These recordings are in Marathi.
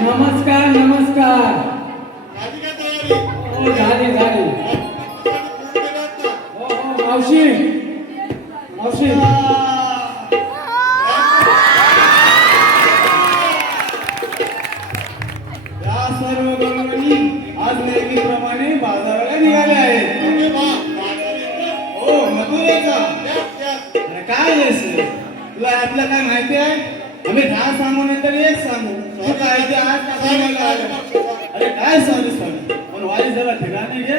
नमस्कार नमस्कार. हो झाली झाली. हो हो मावशी. मावशी. या सर्व गणगणी आज नेहमीप्रमाणे बाजाराला निघाले आहेत. हो काय तुला यातलं काय माहिती आहे? आम्ही दहा सांगू नाही तर एक सांगू. तू काय ते आज का सांगायला आलं? अरे काय सांगू सांग? पण वाई जरा ठिकाणी घे.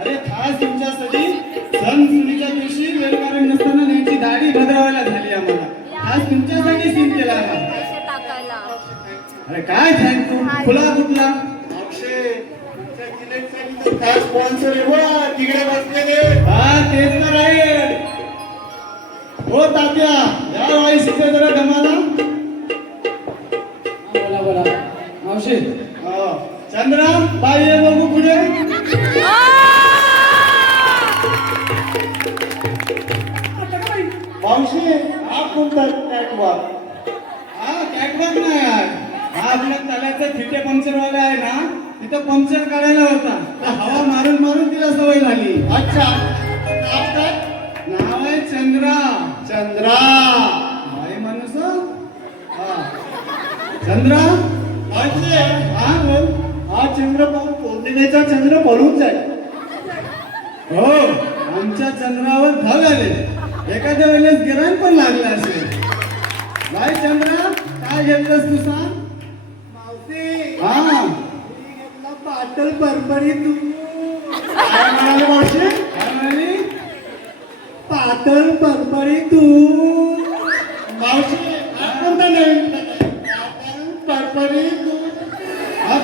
अरे खास तुमच्यासाठी सण सुनीच्या दिवशी वेळकारण नसताना त्यांची दाढी भद्रवायला झाली आम्हाला. खास तुमच्यासाठी सीन केला अरे काय थँक तू फुला कुठला? स्पॉन्सर तिकडे बसलेले हा तेच तर आहे. हो तात्या. या वाईसीचे जरा गमाला. हो. चंद्रा बाई ये बघू पुढे. मावशी हा कोणता कॅटवॉक हा कॅटवॉक नाही हा. आपल्या तल्याचा थिटे पंक्चरवाला आहे ना तिथं पंक्चर काढायला होता. तर हवा मारून मारून तिला सवय झाली. अच्छा. नाव आहे चंद्रा. चंद्रा. बाई माणूस? हा. चंद्रा हा बोल हा चंद्र पौर्णिमेचा चंद्र पळून जाईल. हो आमच्या चंद्रावर धग आले. एखाद्या वेळेस गिराण पण लागलं असेल. बाय चंद्रा काय घेतलंस तू सांग? मावशी. हा. पातळ तू. काय म्हणाले मावशी? काय म्हणाली? पातळ परपरी तू. मावशी कोणता नवीन? पातळ हा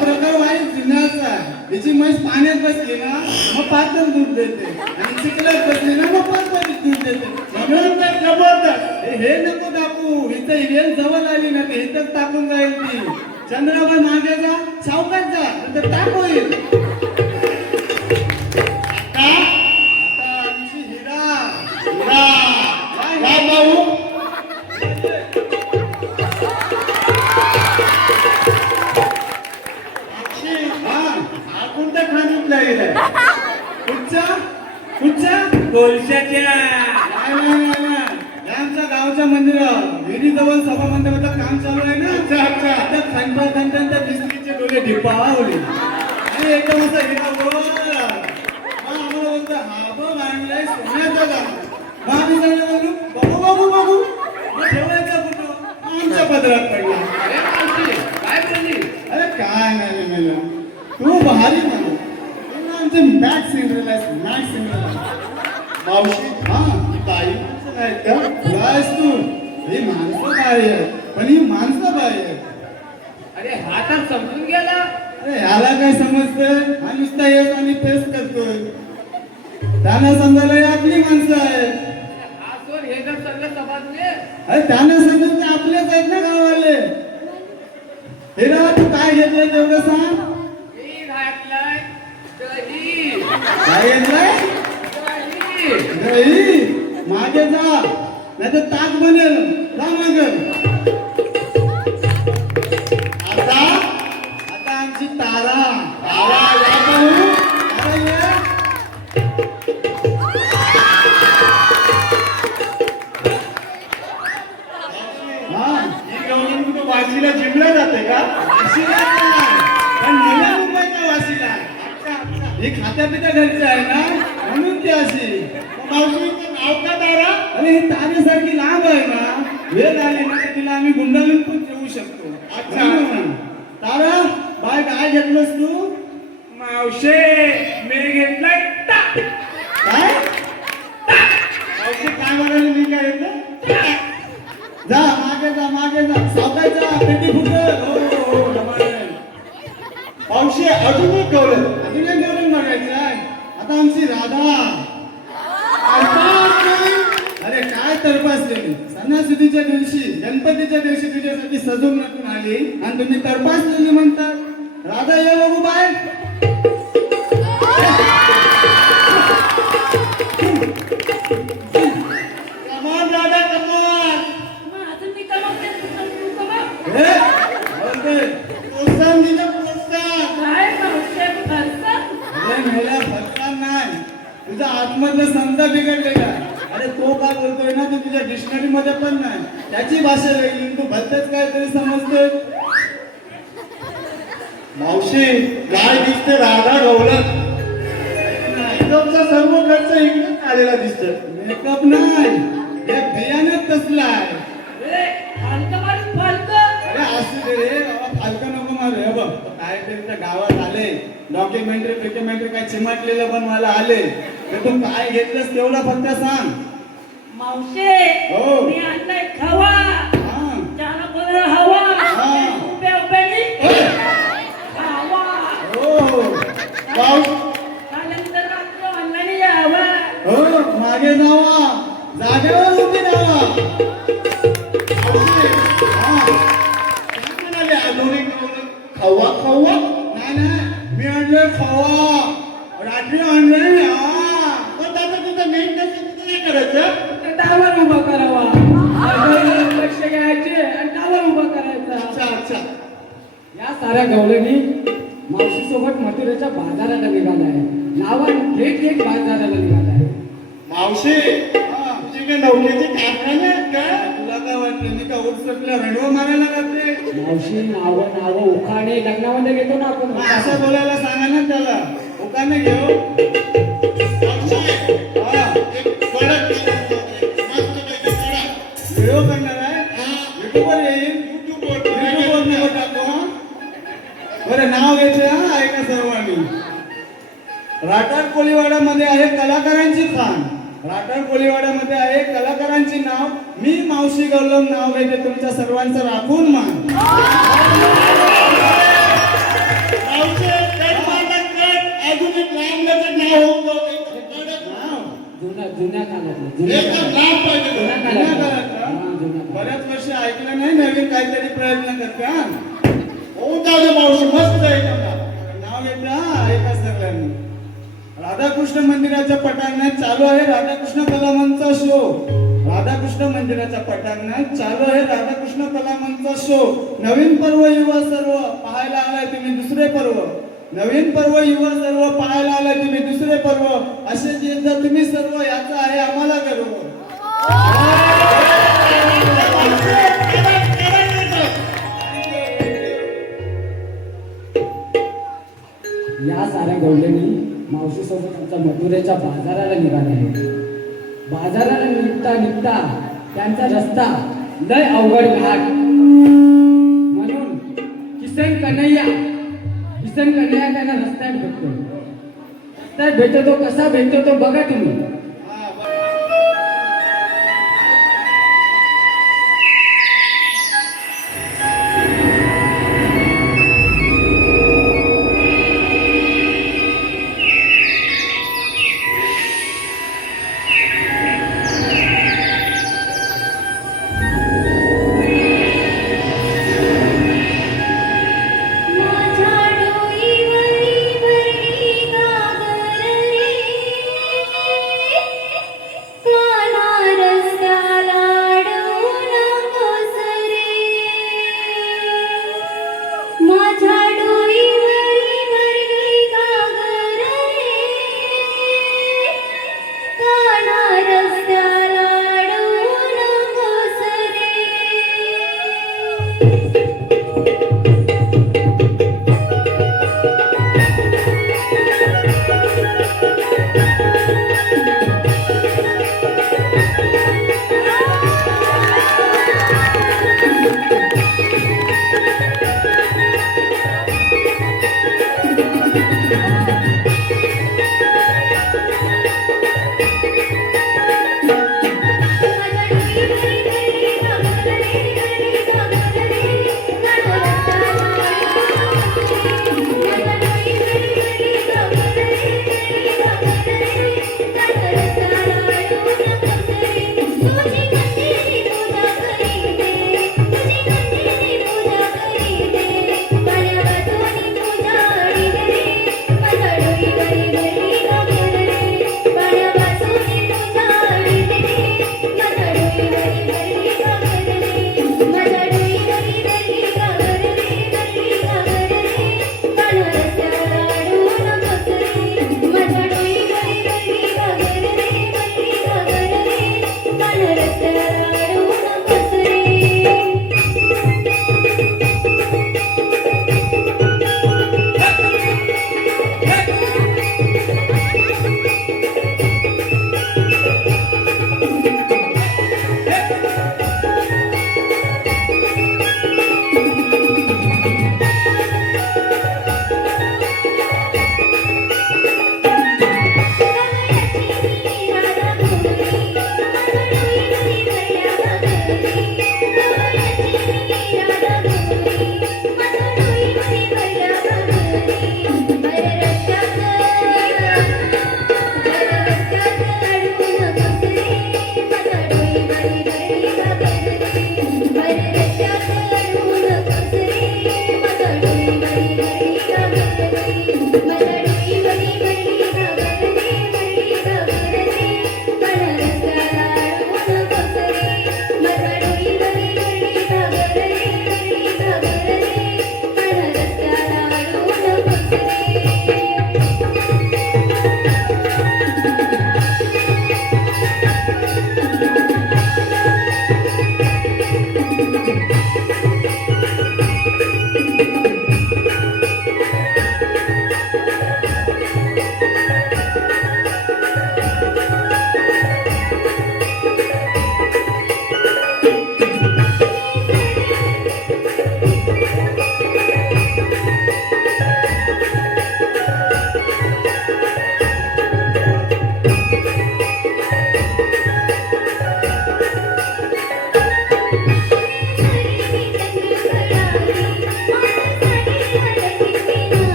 प्रकार वाईट जुन्याचा याची म्हैस पाण्यात बसली ना मग पातळ दूध देते. आणि चिखलात बसली ना मग पातळीत दूध देते. जबरदस्त जबरदस्त. हे नको टाकू इथं हिरेल जवळ आली ना ते इथं टाकून जाईल ती. चंद्रावर मागे जा सावकाश जा नंतर टाक होईल. सभा मंडपाचं काम चालू आहे ना. अच्छा, अच्छा. आता खंडा खंडांच्या बिस्किटचे डोळे ढिपावले. आणि एकदम असं हिरा. मग आम्हाला बोलतो, हा बघ आणलाय सोन्याचा. मग आम्ही सगळे बोललो, बघू बघू बघू. मग ठेवायचा कुठं? मग आमच्या पदरात पडला. अरे काय बोलली? अरे काय नाही नाही, नाही. तू भारी म्हणू आमचे मॅक्स सिंगल आहेस मॅक्स सिंगल मावशी हा ही आहेत का काय तू. ही माणसं आहे पण ही माणसं काय आहे अरे हा तर समजून गेला. अरे ह्याला काय समजतं हा नुसता येस आणि तेच करतोय. त्यांना समजायला ही आपली माणसं आहेत. हा सोड हे जर सगळं समजले. अरे त्यांना समजून ते आपलेच आहेत ना गावाले. हिरा तू काय घेतलंय तेवढं सांग. मी घातलाय दही. काय घेतलंय? दही. दही. मागे जा. नाही तर ताक बनेल जा आता आता आमची तारा. तारा वाशीला जाते का? वाशीला पण खात्या पित्या घरचं आहे ना? म्हणून ती अशी मावशीचं नाव का तारा आणि ही तारेसारखी लांब आहे ना. वेळ आली ना तर तिला आम्ही गुंडाळून पण ठेवू शकतो. अच्छा. तारा बाय काय घेतलंस तू? मावशे मी घेतलाय टाक. काय? मावशी काय म्हणाली? मी काय येतं जा मागे जा मागे जा. जा पेटी फुटल. हो हो हो. मावशी अजून एक गौरव. अजून एक गौरव बघायचं आहे. आता आमची राधा. अरे काय तर सणासुदीच्या दिवशी गणपतीच्या दिवशी तुझ्यासाठी सजून आली आणि तुम्ही तरपासलेली म्हणतात राधा ये बघू बाय कमाल नाही. तुझा आतमधलं समजा बिघडलेला अरे तो का बोलतोय ना ते तुझ्या डिक्शनरी मध्ये पण नाही. त्याची भाषा वेगळी. तू भलतेच काहीतरी समजतोय. मावशी काय दिसते राधा एकदमचा सर्व खर्च इकडेच आलेला दिसत मेकअप नाही. हे बियाणं तसलं आहे. ए, फालकं मारून फालकं. अरे असू दे रे बाबा फालकं नको मारू. हे बघ काय तरी त्या गावात आले. डॉक्युमेंटरी फिक्युमेंटरी काय चिमटलेलं पण मला आले. तर तू काय घेतलंस तेवढं फक्त सांग. मावशे हो. मी आणलाय खवा. त्याला बोलला हवा हो. मावशी त्यानंतर अंगाने यावा. हो. मागे जावा. जागेवर उभी राहा. नावान थेट थेट बाजाराला निघालाय मावशी हा. तुझी काय नवऱ्याचे कारखाने आहेत का? तुला काय वाटलं मी का रडवं मारायला लागते मावशी नाव नाव उखाणे लग्नामध्ये घेतो ना आपण. असं बोलायला सांगा ना त्याला. उकाने घेऊ. राठार कोळीवाड्यामध्ये आहे कलाकारांची खान. राठार कोळीवाड्यामध्ये आहे कलाकारांची नाव. मी मावशी गौलम नाव घेते तुमच्या सर्वांचं राखून मान. बऱ्याच वर्ष ऐकलं नाही नवीन काहीतरी प्रयत्न करते हा. मावशी. राधाकृष्ण मंदिराच्या पटांगणात चालू आहे राधाकृष्ण कलामांचा शो. राधाकृष्ण मंदिराच्या पटांगणात चालू आहे राधाकृष्ण कलामांचा शो. नवीन पर्व युवा सर्व पाहायला आलाय तुम्ही दुसरे पर्व. नवीन पर्व युवा सर्व पाहायला आलाय तुम्ही दुसरे पर्व. असे जे तुम्ही सर्व याचा आहे आम्हाला गर्व. सोबत बाजाराला निघाले बाजाराला निघता निघता त्यांचा रस्ता लय अवघड घाट म्हणून किसन कन्हैया किसन कन्हैया त्यांना रस्त्यात भेटतो. रस्त्यात भेटतो तो कसा? भेटतो तो बघा तुम्ही.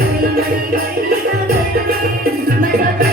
Thank you.